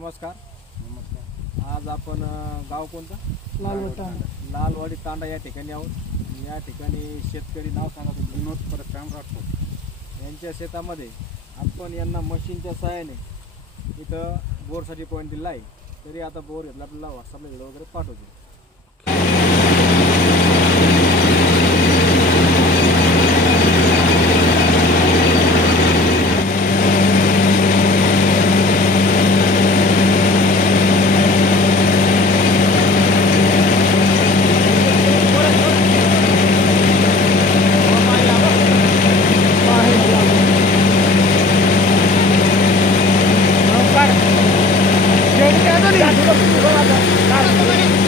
नमस्कार. नमस्कार. आज आपण गाव कोणतं? लालवाडी तांडा या ठिकाणी आहोत. या ठिकाणी शेतकरी नाव सांगा तुम्ही. विनोद परशुराम राठोड यांच्या शेतामध्ये आपण यांना मशीनच्या सहाय्याने इथं बोरसाठी पॉईंट दिला आहे. तरी आता बोर घेतला आपल्याला व्हॉट्सअपला व्हिडिओ वगैरे पाठवतो. Jadi